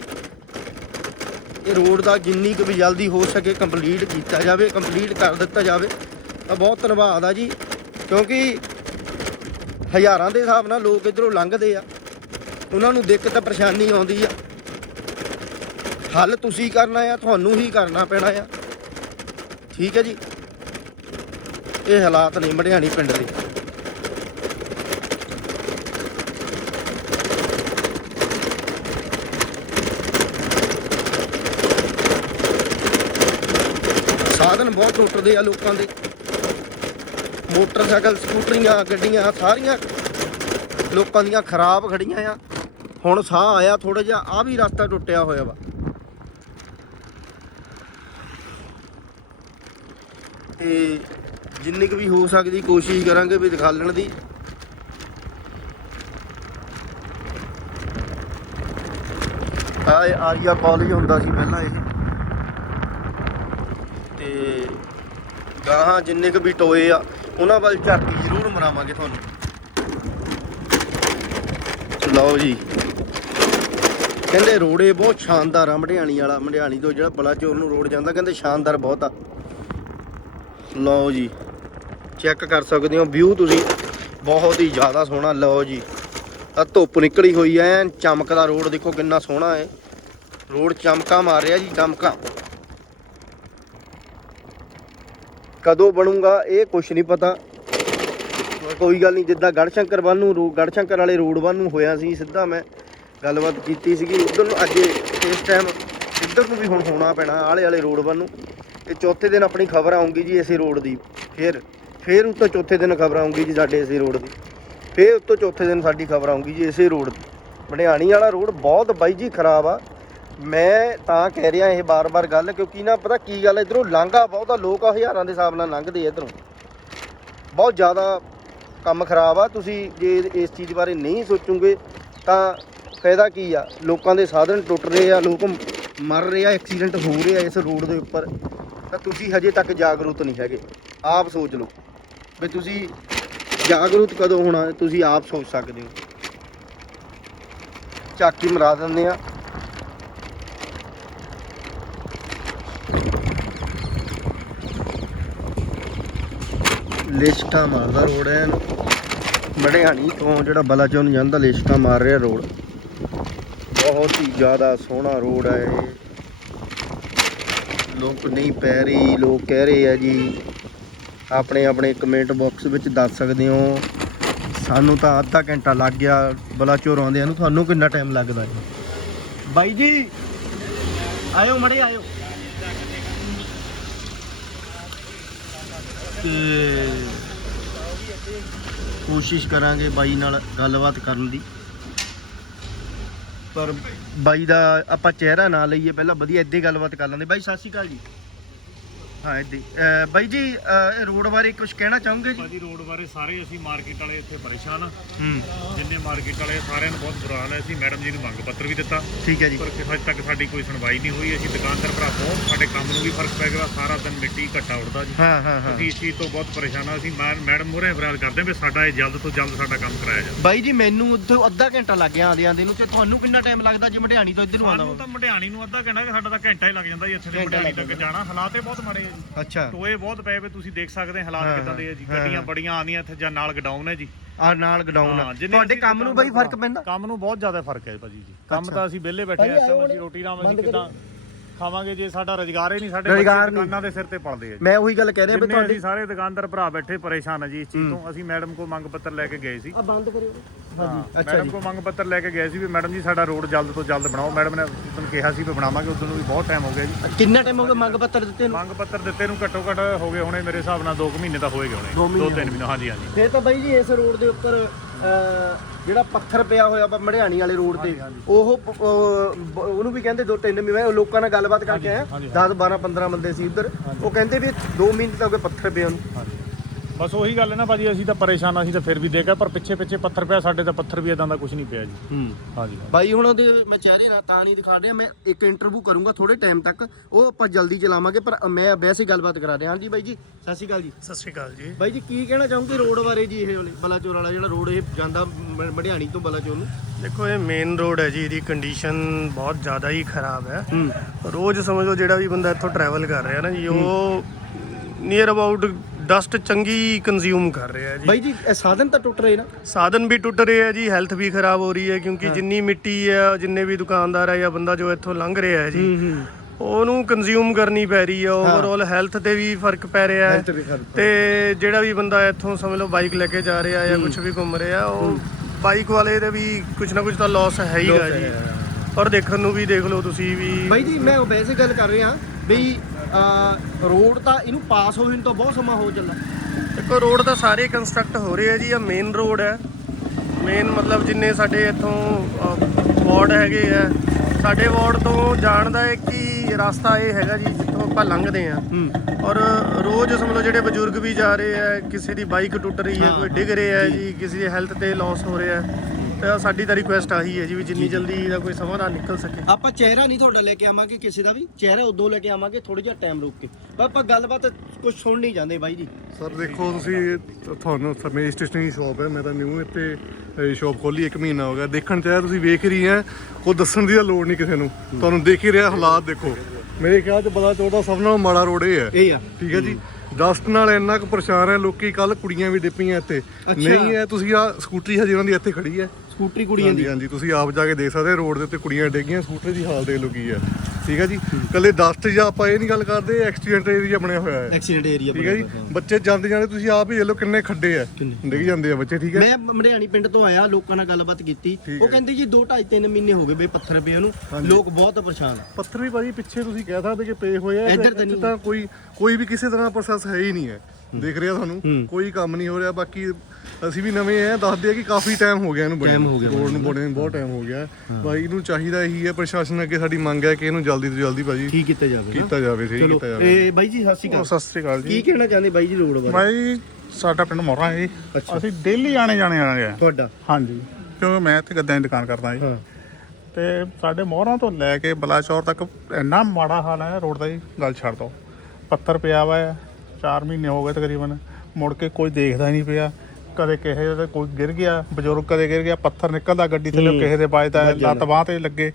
ਇਹ ਰੋਡ ਦਾ ਜਿੰਨੀ ਕੁ ਵੀ ਜਲਦੀ ਹੋ ਸਕੇ ਕੰਪਲੀਟ ਕੀਤਾ ਜਾਵੇ ਕੰਪਲੀਟ ਕਰ ਦਿੱਤਾ ਜਾਵੇ, ਤਾਂ ਬਹੁਤ ਧੰਨਵਾਦ ਆ ਜੀ। ਕਿਉਂਕਿ ਹਜ਼ਾਰਾਂ ਦੇ ਹਿਸਾਬ ਨਾਲ ਲੋਕ ਇਧਰੋਂ ਲੰਘਦੇ ਆ। ਉਹਨਾਂ ਨੂੰ ਦਿੱਕਤ ਪਰੇਸ਼ਾਨੀ ਆਉਂਦੀ ਆ। ਹੱਲ ਤੁਸੀਂ ਕਰਨਾ ਆ, ਤੁਹਾਨੂੰ ਹੀ ਕਰਨਾ ਪੈਣਾ ਆ। ਠੀਕ ਹੈ ਜੀ। ਇਹ ਹਾਲਾਤ ਨਹੀਂ ਮੜਿਆਣੀ ਪਿੰਡ ਦੇ। ਸਾਧਨ ਬਹੁਤ ਟੁੱਟਦੇ ਆ ਲੋਕਾਂ ਦੇ। ਮੋਟਰਸਾਈਕਲ, ਸਕੂਟਰੀਆਂ, ਗੱਡੀਆਂ, ਸਾਰੀਆਂ ਲੋਕਾਂ ਦੀਆਂ ਖਰਾਬ ਖੜੀਆਂ ਆ। ਹੁਣ ਸਾਹ ਆਇਆ ਥੋੜਾ ਜਿਹਾ ਆ ਵੀ ਰਸਤਾ ਟੁੱਟਿਆ ਹੋਇਆ ਵਾ। ਤੇ ਜਿੰਨੀ ਕੁ ਵੀ ਹੋ ਸਕਦੀ ਕੋਸ਼ਿਸ਼ ਕਰਾਂਗੇ ਵੀ ਦਿਖਾਲਣ ਦੀ। ਆ ਆਰੀਆ ਕਾਲਜ ਹੁੰਦਾ ਸੀ ਪਹਿਲਾਂ ਇਹ। ਤੇ ਗਾਹਾਂ ਜਿੰਨੇ ਕੁ ਵੀ ਟੋਏ ਆ, ਉਹਨਾਂ ਵੱਲ ਝਾਤੀ ਜ਼ਰੂਰ ਮਰਾਵਾਂਗੇ ਤੁਹਾਨੂੰ। ਲਓ ਜੀ। ਕਹਿੰਦੇ ਰੋੜੇ ਬਹੁਤ ਸ਼ਾਨਦਾਰ ਆ ਮਢਿਆਣੀ ਵਾਲਾ ਮਢਿਆਣੀ ਤੋਂ ਜਿਹੜਾ ਬਲਾਚੌਰ ਨੂੰ ਰੋਡ ਜਾਂਦਾ, ਕਹਿੰਦੇ ਸ਼ਾਨਦਾਰ ਬਹੁਤ ਆ। ਲਓ ਜੀ, ਚੈੱਕ ਕਰ ਸਕਦੇ ਹੋ ਵਿਊ ਤੁਸੀਂ ਬਹੁਤ ਹੀ ਜ਼ਿਆਦਾ ਸੋਹਣਾ, ਲਓ ਜੀ। ਆ ਧੁੱਪ ਨਿਕਲੀ ਹੋਈ ਐ ਚਮਕਦਾ ਰੋਡ, ਦੇਖੋ ਕਿੰਨਾ ਸੋਹਣਾ ਹੈ ਰੋਡ ਚਮਕਾ ਮਾਰ ਰਿਹਾ ਜੀ, ਚਮਕਾ। ਕਦੋਂ ਬਣੂਗਾ, ਇਹ ਕੁਝ ਨਹੀਂ ਪਤਾ। ਕੋਈ ਗੱਲ ਨਹੀਂ, ਜਿੱਦਾਂ ਗੜਸ਼ੰਕਰ ਵੱਲ ਨੂੰ ਰੋ- ਗੜਸ਼ੰਕਰ ਵਾਲੇ ਰੋਡ ਵੱਲ ਨੂੰ ਹੋਇਆ ਸੀ, ਸਿੱਧਾ ਮੈਂ ਗੱਲਬਾਤ ਕੀਤੀ ਸੀਗੀ, ਉਧਰ ਨੂੰ ਅੱਜ ਇਸ ਟਾਈਮ ਇੱਧਰ ਨੂੰ ਵੀ ਹੁਣ ਹੋਣਾ ਪੈਣਾ, ਆਲੇ ਆਲੇ ਰੋਡ ਵੱਲ ਨੂੰ। ਤੇ ਚੌਥੇ ਦਿਨ ਆਪਣੀ ਖਬਰ ਆਉਂਗੀ ਜੀ ਇਸੇ ਰੋਡ ਦੀ, ਫਿਰ ਫਿਰ ਉੱਤੋਂ ਚੌਥੇ ਦਿਨ ਖਬਰ ਆਉਂਗੀ ਜੀ ਸਾਡੇ ਇਸੇ ਰੋਡ ਦੀ। ਫਿਰ ਉੱਤੋਂ ਚੌਥੇ ਦਿਨ ਸਾਡੀ ਖਬਰ ਆਉਂਗੀ ਜੀ ਇਸੇ ਰੋਡ ਦੀ। ਮੜਿਆਣੀ ਵਾਲਾ ਰੋਡ ਬਹੁਤ ਬਾਈ ਜੀ ਖਰਾਬ ਆ। ਮੈਂ ਤਾਂ ਕਹਿ ਰਿਹਾ ਇਹ ਬਾਰ-ਬਾਰ ਗੱਲ, ਕਿਉਂਕਿ ਨਾ ਪਤਾ ਕੀ ਗੱਲ ਇਧਰੋਂ ਲਾਂਘਾ ਬਹੁਤਾ, ਲੋਕ ਹਜ਼ਾਰਾਂ ਦੇ ਹਿਸਾਬ ਨਾਲ ਲੰਘਦੇ ਇਧਰੋਂ। ਬਹੁਤ ਜ਼ਿਆਦਾ ਕੰਮ ਖਰਾਬ ਆ। ਤੁਸੀਂ ਜੇ ਇਸ ਚੀਜ਼ ਬਾਰੇ ਨਹੀਂ ਸੋਚੋਗੇ, ਤਾਂ ਫਾਇਦਾ ਕੀ ਆ? ਲੋਕਾਂ ਦੇ ਸਾਧਨ ਟੁੱਟ ਰਹੇ ਆ, ਲੋਕ ਮਰ ਰਹੇ ਆ ਐਕਸੀਡੈਂਟ ਹੋ ਰਹੇ ਆ ਇਸ ਰੋਡ ਦੇ ਉੱਪਰ। ਤਾਂ ਤੁਸੀਂ ਹਜੇ ਤੱਕ ਜਾਗਰੂਕ ਨਹੀਂ ਹੈਗੇ। ਆਪ ਸੋਚ ਲਓ। ਵੀ ਤੁਸੀਂ ਜਾਗਰੂਕ ਕਦੋਂ ਹੋਣਾ, ਤੁਸੀਂ ਆਪ ਸੋਚ ਸਕਦੇ ਹੋ। ਝਾਕੀ ਮਰਾ ਦਿੰਦੇ ਆ। ਲਿਸ਼ਕਾ ਮਾਰਦਾ ਰੋਡ ਐਨ। ਮੜਿਆਣੀ ਤੋਂ ਜਿਹੜਾ ਬਲਾਚੌਰ ਜਾਂਦਾ ਲਿਸ਼ਕਾ ਮਾਰ ਰਿਹਾ ਰੋਡ। ਬਹੁਤ ਹੀ ਜ਼ਿਆਦਾ ਸੋਹਣਾ ਰੋਡ ਹੈ ਇਹ। ਲੋਕ ਨਹੀਂ ਪੈ ਰਹੀ, ਲੋਕ ਕਹਿ ਰਹੇ ਆ ਜੀ। ਆਪਣੇ ਆਪਣੇ ਕਮੈਂਟ ਬਾਕਸ ਵਿੱਚ ਦੱਸ ਸਕਦੇ ਹੋ। ਸਾਨੂੰ ਤਾਂ ਅੱਧਾ ਘੰਟਾ ਲੱਗ ਗਿਆ ਬਲਾਚੋਰ ਆਉਂਦਿਆਂ ਨੂੰ, ਤੁਹਾਨੂੰ ਕਿੰਨਾ ਟਾਈਮ ਲੱਗਦਾ ਜੀ? ਬਾਈ ਜੀ, ਆਇਓ ਮੜੇ, ਆਇਓ। ਤੇ ਕੋਸ਼ਿਸ਼ ਕਰਾਂਗੇ ਬਾਈ ਨਾਲ ਗੱਲਬਾਤ ਕਰਨ ਦੀ। ਪਰ ਬਾਈ ਦਾ ਆਪਾਂ ਚਿਹਰਾ ਨਾ ਲਈਏ, ਪਹਿਲਾਂ ਵਧੀਆ ਇੱਦਾਂ ਹੀ ਗੱਲਬਾਤ ਕਰ ਲੈਂਦੇ ਬਾਈ, ਸਤਿ ਸ਼੍ਰੀ ਅਕਾਲ ਜੀ। ਹਾਂ ਇੱਦਾਂ ਬਾਈ ਜੀ ਅਹ ਇਹ ਰੋਡ ਬਾਰੇ ਕੁਝ ਕਹਿਣਾ ਚਾਹੋਗੇ ਜੀ? ਭਾਜੀ ਰੋਡ ਬਾਰੇ ਸਾਰੇ ਅਸੀਂ ਮਾਰਕੀਟ ਵਾਲੇ ਇੱਥੇ ਪਰੇਸ਼ਾਨ ਆ। ਹੂੰ। ਜਿੰਨੇ ਮਾਰਕੀਟ ਵਾਲੇ ਸਾਰਿਆਂ ਨੂੰ ਬਹੁਤ ਬੁਰਾ ਹਾਲ ਹੈ। ਅਸੀਂ ਮੈਡਮ ਜੀ ਨੂੰ ਮੰਗ ਪੱਤਰ ਵੀ ਦਿੱਤਾ। ਠੀਕ ਹੈ ਜੀ। ਪਰ ਹਜੇ ਤੱਕ ਸਾਡੀ ਕੋਈ ਸੁਣਵਾਈ ਨਹੀਂ ਹੋਈ। ਅਸੀਂ ਦੁਕਾਨਦਾਰ ਭਰਾ ਬਹੁਤ ਸਾਡੇ ਕੰਮ ਨੂੰ ਵੀ ਫ਼ਰਕ ਪੈ ਗਿਆ। ਸਾਰਾ ਦਿਨ ਮਿੱਟੀ ਘੱਟਾ ਉੱਡਦਾ ਜੀ। ਹਾਂ ਹਾਂ ਹਾਂ। ਅਸੀਂ ਇਸ ਚੀਜ਼ ਤੋਂ ਬਹੁਤ ਪਰੇਸ਼ਾਨ ਆ। ਅਸੀਂ ਮੈ- ਮੈਡਮ ਮੂਹਰੇ ਫਰਿਆਦ ਕਰਦੇ ਹਾਂ ਵੀ ਸਾਡਾ ਇਹ ਜਲਦ ਤੋਂ ਜਲਦ ਸਾਡਾ ਕੰਮ ਕਰਾਇਆ ਜਾਵੇ। ਬਾਈ ਜੀ ਮੈਨੂੰ ਉੱਥੋਂ ਅੱਧਾ ਘੰਟਾ ਲੱਗ ਗਿਆ ਆਂਦੇ ਆਂਦੇ ਨੂੰ। ਤੇ ਤੁਹਾਨੂੰ ਕਿੰਨਾ ਟਾਈਮ ਲੱਗਦਾ ਜੀ ਮਢਿਆਣੀ ਤੋਂ ਇੱਧਰ ਨੂੰ ਆਉਂਦਾ ਸਾਨੂੰ ਤਾਂ ਮਢਿਆਣੀ ਨੂੰ ਅੱਧਾ ਘੰਟਾ ਕਿ ਸਾਡਾ ਤਾਂ ਘੰਟਾ ਹੀ ਲੱਗ ਜਾਂਦਾ ਜੀ ਇੱਥੇ ਦੇ ਮਢਿਆਣੀ ਤੱਕ ਜਾਣਾ। ਹਾਲਾਤ ਇਹ ਬਹੁਤ ਮਾੜੇ ਆ ਜੀ ਅੱਛਾ ਟੋਏ ਬਹੁਤ ਪਏ ਵੇ ਤੁਸੀਂ ਦੇਖ ਸਕਦੇ ਹਾਲਾਤ ਕਿਦਾਂ ਦੇ ਆ ਜੀ। ਗੱਡੀਆਂ। ਬੜੀਆਂ ਆਉਂਦੀਆਂ ਇੱਥੇ ਜਾਂ ਨਾਲ ਗਡਾਊਨ ਹੈ ਜੀ। ਆ ਨਾਲ ਗਡਾਊਨ ਤੁਹਾਡੇ ਕੰਮ ਨੂੰ ਬਾਈ ਫ਼ਰਕ ਪੈਂਦਾ? ਕੰਮ ਨੂੰ ਬਹੁਤ ਜ਼ਿਆਦਾ ਫ਼ਰਕ ਹੈ ਭਾਜੀ ਜੀ। ਕੰਮ। ਤਾਂ ਅਸੀਂ ਵਿਹਲੇ ਬੈਠੇ ਆ ਇਸ ਟਾਈਮ ਅਸੀਂ ਰੋਟੀ ਰਾਮ ਅਸੀਂ ਕਿਦਾਂ ਖਾਵਾਂਗੇ ਜੇ ਸਾਡਾ ਰੋਜ਼ਗਾਰ ਹੀ ਨਹੀਂ ਸਾਡੇ ਰੁਜ਼ਗਾਰ ਬੱਚੇ ਨਹੀਂ। ਦੁਕਾਨਾਂ ਦੇ ਸਿਰ ਤੇ ਪਲਦੇ ਆ ਜੀ। ਮੈਂ ਉਹੀ ਗੱਲ ਕਹਿ ਰਿਹਾ ਵੀ ਜਿੰਨੇ ਤੁਹਾਡੇ ਅਸੀਂ ਸਾਰੇ ਦੁਕਾਨਦਾਰ ਭਰਾ ਬੈਠੇ ਪਰੇਸ਼ਾਨ ਆ ਜੀ ਇਸ ਚੀਜ਼ ਤੋਂ ਅਸੀਂ ਮੈਡਮ ਕੋ ਮੰਗ ਪੱਤਰ ਲੈ ਕੇ ਗਏ ਸੀ। ਆ ਬੰਦ ਕਰਿਓ। ਹਾਂਜੀ ਅੱਛਾ ਮੈਡਮ ਜੀ। ਕੋ ਮੰਗ ਪੱਤਰ ਲੈ ਕੇ ਗਏ ਸੀ ਵੀ ਮੈਡਮ ਜੀ ਸਾਡਾ ਰੋਡ ਜਲਦ ਤੋਂ ਜਲਦ ਬਣਾਓ। ਮੈਡਮ ਨੇ ਤੁਹਾਨੂੰ ਕਿਹਾ ਸੀ ਵੀ ਬਣਾਵਾਂਗੇ ਉਦੋਂ ਨੂੰ ਵੀ ਬਹੁਤ ਟਾਈਮ ਹੋ ਗਿਆ ਜੀ। ਕਿੰਨਾ ਟਾਈਮ ਹੋ ਗਿਆ ਮੰਗ ਪੱਤਰ ਦਿੱਤੇ ਨੂੰ? ਮੰਗ ਪੱਤਰ ਦਿੱਤੇ ਨੂੰ ਘੱਟੋ ਘੱਟ ਹੋ ਗਏ ਹੋਣੇ ਮੇਰੇ ਹਿਸਾਬ ਨਾਲ 2 ਮਹੀਨੇ ਤਾਂ ਹੋਏਗੇ ਦੋ ਹੋਣੇ। ਮਹੀਨੇ 2-3 ਮਹੀਨੇ ਹਾਂਜੀ ਹਾਂਜੀ। ਫੇਰ ਤਾਂ ਬਾਈ ਜੀ ਇਸ ਰੋਡ ਦੇ ਉੱਪਰ ਜਿਹੜਾ ਪੱਥਰ ਪਿਆ ਹੋਇਆ ਵਾ ਮੜਿਆਣੀ ਵਾਲੇ ਰੋਡ ਤੇ ਉਹ ਪ- ਅਹ, ਬ- ਉਹਨੂੰ ਵੀ ਕਹਿੰਦੇ ਦੋ ਤਿੰਨ ਮਹੀਨੇ ਮੈਂ ਲੋਕਾਂ ਨਾਲ ਗੱਲਬਾਤ ਕਰਕੇ ਆਇਆ 10 12 15 ਬੰਦੇ ਸੀ ਉੱਧਰ ਉਹ ਕਹਿੰਦੇ ਵੀ 2 ਮਹੀਨੇ ਤੱਕ ਪੱਥਰ ਪਿਆ ਨੂੰ ਬਸ ਉਹੀ ਗੱਲ ਹੈ ਨਾ ਭਾਜੀ ਅਸੀਂ ਤਾਂ ਪਰੇਸ਼ਾਨ ਆ, ਅਸੀਂ ਤਾਂ ਫਿਰ ਵੀ ਦੇਖਿਆ ਪਰ ਪਿੱਛੇ ਪਿੱਛੇ ਪੱਥਰ ਪਿਆ ਸਾਡੇ ਤਾਂ ਪੱਥਰ ਵੀ ਇਦਾਂ ਦਾ ਕੁਝ ਨਹੀਂ ਪਿਆ ਜੀ। ਹੂੰ। ਹਾਂਜੀ। ਬਾਈ ਹੁਣ ਉਹਦੇ ਮੈਂ ਚਿਹਰੇ ਨਾਲ ਤਾਂ ਨਹੀਂ ਦਿਖਾ ਰਿਹਾ ਮੈਂ ਇੱਕ ਇੰਟਰਵਿਊ ਕਰੂੰਗਾ ਥੋੜੇ ਟਾਈਮ ਤੱਕ ਉਹ ਆਪਾਂ ਜਲਦੀ ਚਲਾਵਾਂਗੇ ਪਰ ਮੈਂ ਵੈਸੇ ਹੀ ਗੱਲਬਾਤ ਕਰਾ ਰਿਹਾ। ਹਾਂਜੀ ਬਾਈ ਜੀ ਸਤਿ ਸ਼੍ਰੀ ਅਕਾਲ ਜੀ। ਸਤਿ ਸ਼੍ਰੀ ਅਕਾਲ ਜੀ। ਬਾਈ ਜੀ ਕੀ ਕਹਿਣਾ ਚਾਹੋਗੇ ਰੋਡ ਬਾਰੇ ਜੀ ਇਹ ਵਾਲੇ ਬਲਾਚੌਰ ਵਾਲਾ ਜਿਹੜਾ ਰੋਡ ਇਹ ਜਾਂਦਾ ਮ- ਮੜਿਆਣੀ ਤੋਂ ਬਲਾਚੌਰ ਨੂੰ? ਦੇਖੋ ਇਹ ਮੇਨ ਰੋਡ ਹੈ ਜੀ ਇਹਦੀ ਕੰਡੀਸ਼ਨ ਬਹੁਤ ਜ਼ਿਆਦਾ ਹੀ ਖਰਾਬ ਹੈ। ਹੂੰ। ਰੋਜ਼ ਸਮਝ ਲਓ ਜਿਹੜਾ ਵੀ ਬੰਦਾ ਇੱਥੋਂ ਟਰੈਵਲ ਕਰ ਰਿਹਾ ਨਾ ਜੀ ਉਹ ਨੀਅਰ ਅਬਾਊਟ ਡਸਟ ਚੰਗੀ ਕੰਜ਼ਿਊਮ ਕਰ ਰਿਹਾ ਹੈ ਜੀ। ਬਾਈ ਜੀ ਇਹ ਸਾਧਨ ਤਾਂ ਟੁੱਟ ਰਹੇ ਨਾ। ਸਾਧਨ ਵੀ ਟੁੱਟ ਰਹੇ ਹੈ ਜੀ ਹੈਲਥ ਵੀ ਖਰਾਬ ਹੋ ਰਹੀ ਹੈ ਕਿਉਂਕਿ ਜਿੰਨੀ ਮਿੱਟੀ ਹੈ ਜਿੰਨੇ ਵੀ ਦੁਕਾਨਦਾਰ ਹੈ ਜਾਂ ਬੰਦਾ ਜੋ ਇੱਥੋਂ ਲੰਘ ਰਿਹਾ ਹੈ ਜੀ ਉਹਨੂੰ ਕੰਜ਼ਿਊਮ ਕਰਨੀ ਪੈ ਰਹੀ ਹੈ। ਓਵਰਆਲ ਹੈਲਥ ਤੇ ਵੀ ਫ਼ਰਕ ਪੈ ਰਿਹਾ ਹੈ ਤੇ ਜਿਹੜਾ ਵੀ ਬੰਦਾ ਇੱਥੋਂ ਸਮਝ ਲਓ ਬਾਈਕ ਲੈ ਕੇ ਜਾ ਰਿਹਾ ਜਾਂ ਕੁਝ ਵੀ ਘੁੰਮ ਰਿਹਾ ਉਹ ਬਾਈਕ ਵਾਲੇ ਦੇ ਵੀ ਕੁਝ ਨਾ ਕੁਝ ਤਾਂ ਲਾਸ ਹੈ ਹੀਗਾ ਜੀ। ਔਰ ਦੇਖਣ ਨੂੰ ਵੀ ਦੇਖ ਲਓ ਤੁਸੀਂ ਵੀ ਬਾਈ ਜੀ ਮੈਂ ਵੈਸੇ ਗੱਲ ਕਰ ਰਿਹਾ ਵੀ ਰੋਡ ਤਾਂ ਇਹਨੂੰ ਪਾਸ ਹੋਏ ਨੂੰ ਤਾਂ ਬਹੁਤ ਸਮਾਂ ਹੋ ਚੱਲਾ। ਦੇਖੋ ਰੋਡ ਤਾਂ ਸਾਰੇ ਕੰਸਟਰਕਟ ਹੋ ਰਹੇ ਆ ਜੀ ਇਹ ਮੇਨ ਰੋਡ ਹੈ ਮੇਨ ਮਤਲਬ ਜਿੰਨੇ ਸਾਡੇ ਇੱਥੋਂ ਵਾਰਡ ਹੈਗੇ ਆ ਸਾਡੇ ਵਾਰਡ ਤੋਂ ਜਾਣ ਦਾ ਇੱਕ ਹੀ ਰਸਤਾ ਇਹ ਹੈਗਾ ਜੀ ਜਿੱਥੋਂ ਆਪਾਂ ਲੰਘਦੇ ਆ। ਔਰ ਰੋਜ਼ ਸਮਝ ਲਓ ਜਿਹੜੇ ਬਜ਼ੁਰਗ ਵੀ ਜਾ ਰਹੇ ਆ ਕਿਸੇ ਦੀ ਬਾਈਕ ਟੁੱਟ ਰਹੀ ਹੈ। ਕੋਈ ਡਿੱਗ ਰਿਹਾ ਹੈ ਜੀ। ਕਿਸੇ ਦੀ ਹੈਲਥ ਤੇ ਲਾਸ ਹੋ ਰਿਹਾ ਹੈ ਤਾਂ ਸਾਡੀ ਤਾਂ ਰਿਕੁਐਸਟ ਆਹੀ ਹੈ ਜੀ ਵੀ ਜਿੰਨੀ ਜਲਦੀ ਇਹਦਾ ਕੋਈ ਸਮਾਧਾਨ ਨਿਕਲ ਸਕੇ। ਆਪਾਂ ਚਿਹਰਾ ਨਹੀਂ ਤੁਹਾਡਾ ਲੈ ਕੇ ਆਵਾਂਗੇ ਕਿਸੇ ਦਾ ਵੀ ਚਿਹਰਾ ਉਦੋਂ ਲੈ ਕੇ ਆਵਾਂਗੇ ਥੋੜਾ ਜਿਹਾ ਟਾਈਮ ਰੁਕ ਕੇ। ਪਰ ਆਪਾਂ ਗੱਲਬਾਤ ਕੁਝ ਸੁਣ ਨਹੀਂ ਜਾਂਦੇ ਬਾਈ ਜੀ। ਸਰ ਦੇਖੋ ਤੁਸੀਂ ਤੁਹਾਨੂੰ ਸਰ ਮੇਰੀ ਸਟੇਸ਼ਨਰੀ ਸ਼ਾਪ ਹੈ ਮੈਂ ਤਾਂ ਨਿਊ ਇੱਥੇ ਸ਼ਾਪ ਖੋਲੀ 1 ਮਹੀਨਾ ਹੋ ਗਿਆ। ਦੇਖਣ ਚ ਆਇਆ ਤੁਸੀਂ ਵੇਖ ਰਹੀ ਹੈ ਉਹ ਦੱਸਣ ਦੀ ਲੋੜ ਨਹੀਂ ਕਿਸੇ ਨੂੰ। ਤੁਹਾਨੂੰ ਦੇਖ ਹੀ ਰਿਹਾ ਹਾਲਾਤ ਦੇਖੋ। ਮੇਰੇ ਖਿਆਲ ਚ ਬੜਾ ਚੌੜਾ ਸਭ ਨਾਲੋਂ ਮਾੜਾ ਰੋਡ ਇਹ ਹੈ। ਇਹ ਆ। ਠੀਕ ਹੈ ਜੀ? ਡਸਟ ਨਾਲ ਇੰਨਾ ਕੁ ਪਰੇਸ਼ਾਨ ਹੈ ਲੋਕੀ ਕੱਲ ਕੁੜੀਆਂ ਵੀ ਡਿੱਪੀਆਂ ਇੱਥੇ। ਨਹੀਂ ਹੈ ਤੁਸੀਂ ਆ ਸਕੂਟਰੀ ਹਜੇ ਉਹਨਾਂ ਦੀ ਇੱਥੇ ਖੜੀ ਹੈ। ਸਕੂਟਰੀ ਕੁੜੀਆਂ ਦੀ। ਹਾਂਜੀ ਤੁਸੀਂ ਆਪ ਜਾ ਕੇ ਦੇਖ ਸਕਦੇ ਰੋਡ ਦੇ ਉੱਤੇ ਕੁੜੀਆਂ ਡੇਗੀਆਂ ਸਕੂਟਰ ਦੀ ਹਾਲ ਦੇਖ ਲਓ ਕੀ ਹੈ। ਠੀਕ ਹੈ ਜੀ? ਕੱਲੇ ਡਸਟ ਜਾਂ ਆਪਾਂ ਇਹ ਨਹੀਂ ਗੱਲ ਕਰਦੇ ਐਕਸੀਡੈਂਟ ਏਰੀਆ ਬਣਿਆ ਹੋਇਆ ਹੈ। ਐਕਸੀਡੈਂਟ ਏਰੀਆ ਠੀਕ ਹੈ ਜੀ? ਬੱਚੇ ਜਾਂਦੇ ਜਾਂਦੇ ਤੁਸੀਂ ਆਪ ਹੀ ਦੇਖ ਲਓ ਕਿੰਨੇ ਖੱਡੇ ਆ ਡਿੱਗ ਜਾਂਦੇ ਆ ਬੱਚੇ ਠੀਕ ਹੈ? ਮੈਂ ਮੜਿਆਣੀ ਪਿੰਡ ਤੋਂ ਆਇਆ ਲੋਕਾਂ ਨਾਲ ਗੱਲਬਾਤ ਕੀਤੀ। ਉਹ ਕਹਿੰਦੇ ਜੀ 2 2.5 3 ਮਹੀਨੇ ਹੋ ਗਏ ਬਈ ਪੱਥਰ ਪਏ ਉਹਨੂੰ। ਲੋਕ ਬਹੁਤ ਪਰੇਸ਼ਾਨ ਆ। ਪੱਥਰ ਵੀ ਭਾਜੀ ਪਿੱਛੇ ਤੁਸੀਂ ਕਹਿ ਸਕਦੇ ਕਿ ਪਏ ਹੋਏ ਆ ਇੱਧਰ ਤਾਂ ਕੋਈ ਕੋਈ ਵੀ ਕਿਸੇ ਤਰ੍ਹਾਂ ਪ੍ਰੋਸੈਸ ਹੈ ਹੀ ਨਹੀਂ ਹੈ। ਦੇਖ ਰਿਹਾ ਤੁਹਾਨੂੰ ਕੋਈ ਕੰਮ ਨਹੀਂ ਹੋ ਰਿਹਾ ਬਾਕੀ ਅਸੀਂ ਵੀ ਨਵੇਂ ਆ ਦੱਸਦੇ ਆ ਕਿ ਕਾਫੀ ਟਾਈਮ ਹੋ ਗਿਆ ਇਹਨੂੰ ਬਣੇ ਰੋਡ ਨੂੰ। ਬਣੇ ਨੂੰ ਬਹੁਤ ਟਾਈਮ ਹੋ ਗਿਆ। ਭਾਈ ਇਹਨੂੰ ਚਾਹੀਦਾ ਇਹੀ ਹੈ ਪ੍ਰਸ਼ਾਸਨ ਅੱਗੇ ਸਾਡੀ ਮੰਗ ਹੈ ਕਿ ਇਹਨੂੰ ਜਲਦੀ ਤੋਂ ਜਲਦੀ ਭਾਜੀ ਠੀਕ ਕੀਤਾ ਜਾਵੇ। ਕੀਤਾ ਜਾਵੇ ਸਹੀ ਕੀਤਾ ਜਾਵੇ। ਇਹ ਬਾਈ ਜੀ ਸਤਿ ਸ਼੍ਰੀ ਅਕਾਲ। ਸਤਿ ਸ੍ਰੀ ਅਕਾਲ ਕੀ ਕਹਿਣਾ ਚਾਹੁੰਦੇ ਬਾਈ ਜੀ ਰੋਡ ਬਾਰੇ? ਭਾਈ ਸਾਡਾ ਪਿੰਡ ਮੋਰਾ ਹੈ ਜੀ। ਅਸੀਂ ਡੇਲੀ ਆਣੇ ਜਾਣੇ ਆਣੇ ਆ। ਤੁਹਾਡਾ? ਹਾਂਜੀ। ਕਿਉਂਕਿ ਮੈਂ ਇੱਥੇ ਗੱਦਾਂ ਦੀ ਦੁਕਾਨ ਕਰਦਾ ਜੀ। ਤੇ ਸਾਡੇ ਮੋਹਰਾਂ ਤੋਂ ਲੈ ਕੇ ਬਲਾਚੌਰ ਤੱਕ ਇੰਨਾ ਮਾੜਾ ਹਾਲ ਹੈ ਰੋਡ ਦਾ ਜੀ ਗੱਲ ਛੱਡ ਦੋ। ਪੱਥਰ ਪਿਆ ਵਾ 4 ਮਹੀਨੇ ਹੋ ਗਏ ਤਕਰੀਬਨ ਮੁੜ ਕੇ ਕੋਈ ਦੇਖਦਾ ਹੀ ਨਹੀਂ ਪਿਆ। ਕਦੇ ਕਿਸੇ ਦਾ ਕੋਈ ਗਿਰ ਗਿਆ ਬਜ਼ੁਰਗ ਕਦੇ ਗਿਰ ਗਿਆ ਪੱਥਰ ਨਿਕਲਦਾ ਗੱਡੀ ਥੱਲੇ ਕਿਸੇ ਦੇ ਵੱਜਦਾ ਹੈ, ਲੱਤ ਬਾਹ ਤੇ ਲੱਗੇ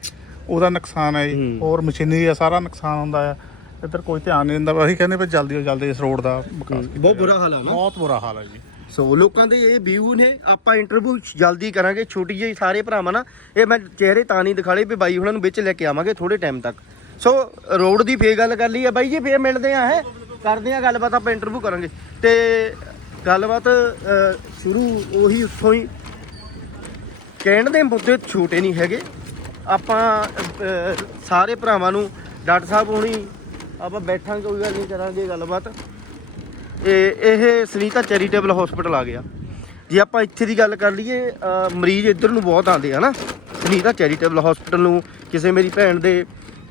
ਉਹਦਾ ਨੁਕਸਾਨ ਹੈ ਜੀ। ਹੋਰ ਮਸ਼ੀਨਰੀ ਦਾ ਸਾਰਾ ਨੁਕਸਾਨ ਹੁੰਦਾ ਹੈ ਇੱਧਰ ਕੋਈ ਧਿਆਨ ਨਹੀਂ ਦਿੰਦਾ ਅਸੀਂ ਕਹਿੰਦੇ ਵੀ ਜਲਦੀ ਤੋਂ ਜਲਦੀ ਇਸ ਰੋਡ ਦਾ ਵਿਕਾਸ ਕੀਤਾ ਬਹੁਤ ਬੁਰਾ ਹਾਲ ਆ ਨਾ। ਬਹੁਤ ਬੁਰਾ ਹਾਲ ਹੈ ਜੀ। ਸੋ ਲੋਕਾਂ ਦੇ ਇਹ ਵਿਊ ਨੇ ਆਪਾਂ ਇੰਟਰਵਿਊ ਜਲਦੀ ਕਰਾਂਗੇ। ਛੋਟੀ ਜਿਹੀ ਸਾਰੇ ਭਰਾਵਾਂ ਨਾਲ। ਇਹ ਮੈਂ ਚਿਹਰੇ ਤਾਂ ਨਹੀਂ ਦਿਖਾਲੇ ਵੀ ਬਾਈ ਉਹਨਾਂ ਨੂੰ ਵਿੱਚ ਲੈ ਕੇ ਆਵਾਂਗੇ ਥੋੜੇ ਟਾਈਮ ਤੱਕ। ਸੋ ਰੋਡ ਦੀ ਫੇਰ ਗੱਲ ਕਰ ਲਈ ਹੈ ਬਾਈ ਜੀ ਫੇਰ ਮਿਲਦੇ ਆ ਹੈ। ਕਰਦੇ ਆ ਗੱਲਬਾਤ ਆਪਾਂ ਇੰਟਰਵਿਊ ਕਰਾਂਗੇ। ਤੇ ਗੱਲਬਾਤ ਅ, ਸ਼ੁਰੂ ਉਹੀ ਉੱਥੋਂ ਹੀ। ਕਹਿਣ ਦੇ ਮੁੱਦੇ ਛੋਟੇ ਨਹੀਂ ਹੈਗੇ। ਆਪਾਂ ਅ, ਸਾਰੇ ਭਰਾਵਾਂ ਨੂੰ ਡਾਕਟਰ ਸਾਹਿਬ ਹੋਣੀ ਆਪਾਂ ਬੈਠਾਂਗੇ ਕੋਈ ਗੱਲ ਨਹੀਂ ਕਰਾਂਗੇ ਗੱਲਬਾਤ। ਇਹ ਇਹ ਸੁਨੀਤਾ ਚੈਰੀਟੇਬਲ ਹਸਪੀਟਲ ਆ ਗਿਆ। ਜੇ ਆਪਾਂ ਇੱਥੇ ਦੀ ਗੱਲ ਕਰ ਲਈਏ ਅ, ਮਰੀਜ਼ ਇੱਧਰ ਨੂੰ ਬਹੁਤ ਆਉਂਦੇ ਆ ਨਾ। ਸੁਨੀਤਾ ਚੈਰੀਟੇਬਲ ਹਸਪੀਟਲ ਨੂੰ ਕਿਸੇ ਮੇਰੀ ਭੈਣ ਦੇ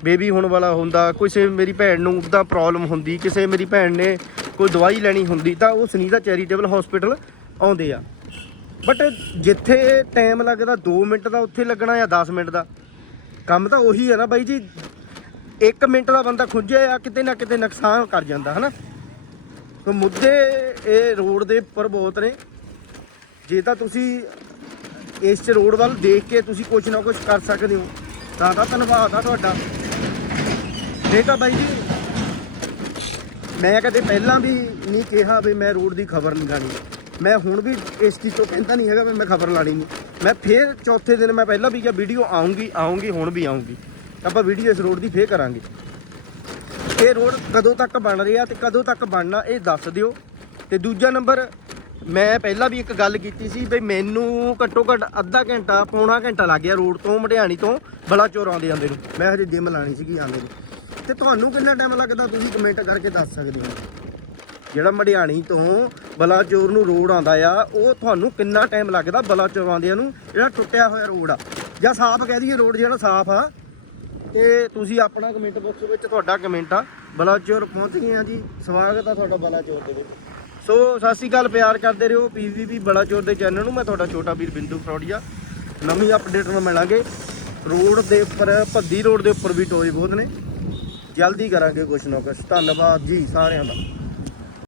ਬੇਬੀ ਹੋਣ ਵਾਲਾ ਹੁੰਦਾ ਕਿਸੇ ਮੇਰੀ ਭੈਣ ਨੂੰ ਉਹਦਾ ਪ੍ਰੋਬਲਮ ਹੁੰਦੀ, ਕਿਸੇ ਮੇਰੀ ਭੈਣ ਨੇ ਕੋਈ ਦਵਾਈ ਲੈਣੀ ਹੁੰਦੀ, ਤਾਂ ਉਹ ਸੁਨੀਤਾ ਚੈਰੀਟੇਬਲ ਹਸਪੀਟਲ ਆਉਂਦੇ ਆ। ਬਟ ਜਿੱਥੇ ਟਾਈਮ ਲੱਗਦਾ 2 ਮਿੰਟ ਦਾ ਉੱਥੇ ਲੱਗਣਾ ਜਾਂ 10 ਮਿੰਟ ਦਾ, ਕੰਮ ਤਾਂ ਉਹੀ ਹੈ ਨਾ ਬਾਈ ਜੀ। 1 ਮਿੰਟ ਦਾ ਬੰਦਾ ਖੁੰਝਿਆ ਆ, ਕਿਤੇ ਨਾ ਕਿਤੇ ਨੁਕਸਾਨ ਕਰ ਜਾਂਦਾ, ਹਨਾ? ਸੋ ਮੁੱਦੇ ਇਹ ਰੋਡ ਦੇ ਉੱਪਰ ਬਹੁਤ ਨੇ। ਜੇ ਤਾਂ ਤੁਸੀਂ ਇਸ ਚ ਰੋਡ ਵੱਲ ਦੇਖ ਕੇ ਤੁਸੀਂ ਕੁਝ ਨਾ ਕੁਝ ਕਰ ਸਕਦੇ ਹੋ, ਤਾਂ ਤਾਂ ਧੰਨਵਾਦ ਆ ਤੁਹਾਡਾ। ਨਹੀਂ ਤਾਂ ਬਾਈ ਜੀ। ਮੈਂ ਕਦੇ ਪਹਿਲਾਂ ਵੀ ਨਹੀਂ ਕਿਹਾ ਵੀ ਮੈਂ ਰੋਡ ਦੀ ਖਬਰ ਨਹੀਂ ਲਾਣੀ। ਮੈਂ ਹੁਣ ਵੀ ਇਸ ਚੀਜ਼ ਤੋਂ ਕਹਿੰਦਾ ਨਹੀਂ ਹੈਗਾ ਵੀ ਮੈਂ ਖਬਰ ਲਾਣੀ ਨਹੀਂ। ਮੈਂ ਫੇਰ ਚੌਥੇ ਦਿਨ ਮੈਂ ਪਹਿਲਾਂ ਵੀ ਕਿਹਾ, ਵੀਡੀਓ ਆਉਂਗੀ ਆਉਂਗੀ ਹੁਣ ਵੀ ਆਉਂਗੀ ਆਪਾਂ ਵੀਡੀਓ ਇਸ ਰੋਡ ਦੀ ਫੇਰ ਕਰਾਂਗੇ। ਇਹ ਰੋਡ ਕਦੋਂ ਤੱਕ ਬਣ ਰਿਹਾ ਤੇ ਕਦੋਂ ਤੱਕ ਬਣਨਾ ਇਹ ਦੱਸ ਦਿਓ। ਤੇ ਦੂਜਾ ਨੰਬਰ, ਮੈਂ ਪਹਿਲਾਂ ਵੀ ਇੱਕ ਗੱਲ ਕੀਤੀ ਸੀ ਵੀ ਮੈਨੂੰ ਘੱਟੋ ਘੱਟ ਅੱਧਾ ਘੰਟਾ, ਪੌਣਾ ਘੰਟਾ ਲੱਗ ਗਿਆ ਰੋਡ ਤੋਂ, ਮੜਿਆਣੀ ਤੋਂ, ਬਲਾਚੌਰ ਆਉਂਦੇ ਜਾਂਦੇ ਨੂੰ। ਮੈਂ ਹਜੇ ਜਿਮ ਲਾਣੀ ਸੀਗੀ ਆਉਂਦੇ ਨੂੰ। ਤੇ ਤੁਹਾਨੂੰ ਕਿੰਨਾ ਟਾਈਮ ਲੱਗਦਾ ਤੁਸੀਂ ਕਮੈਂਟ ਕਰਕੇ ਦੱਸ ਸਕਦੇ ਹੋ? ਜਿਹੜਾ ਮੜਿਆਣੀ ਤੋਂ ਬਲਾਚੌਰ ਨੂੰ ਰੋਡ ਆਉਂਦਾ ਆ, ਉਹ ਤੁਹਾਨੂੰ ਕਿੰਨਾ ਟਾਈਮ ਲੱਗਦਾ ਬਲਾਚੌਰ ਆਉਂਦਿਆਂ ਨੂੰ? ਜਿਹੜਾ ਟੁੱਟਿਆ ਹੋਇਆ ਰੋਡ ਆ। ਜਾਂ ਸਾਫ਼ ਕਹਿ ਦਈਏ ਰੋਡ ਜਿਹੜਾ ਸਾਫ਼ ਆ। ਤੇ ਤੁਸੀਂ ਆਪਣਾ ਕਮੈਂਟ ਬਾਕਸ ਵਿੱਚ ਤੁਹਾਡਾ ਕਮੈਂਟ ਆ। ਬਲਾਚੌਰ ਪਹੁੰਚ ਗਏ ਆ ਜੀ। ਸਵਾਗਤ ਆ ਤੁਹਾਡਾ ਬਲਾਚੌਰ ਦੇ ਵਿੱਚ। ਸੋ, ਸਤਿ ਸ਼੍ਰੀ ਅਕਾਲ, ਪਿਆਰ ਕਰਦੇ ਰਹੋ ਪੀਵੀਪੀ ਬਲਾਚੌਰ ਦੇ ਚੈਨਲ ਨੂੰ। ਮੈਂ ਤੁਹਾਡਾ ਛੋਟਾ ਵੀਰ ਬਿੰਦੂ ਫਰੋੜੀਆ। ਨਵੀਂ ਅਪਡੇਟ ਨਾਲ ਮਿਲਾਂਗੇ। ਰੋਡ ਦੇ ਉੱਪਰ, ਭੱਦੀ ਰੋਡ ਦੇ ਉੱਪਰ ਵੀ ਟੋਏ ਬਹੁਤ ਨੇ। ਜਲਦੀ ਕਰਾਂਗੇ ਕੁਛ ਨਾ ਕੁਛ। ਧੰਨਵਾਦ ਜੀ ਸਾਰਿਆਂ ਦਾ।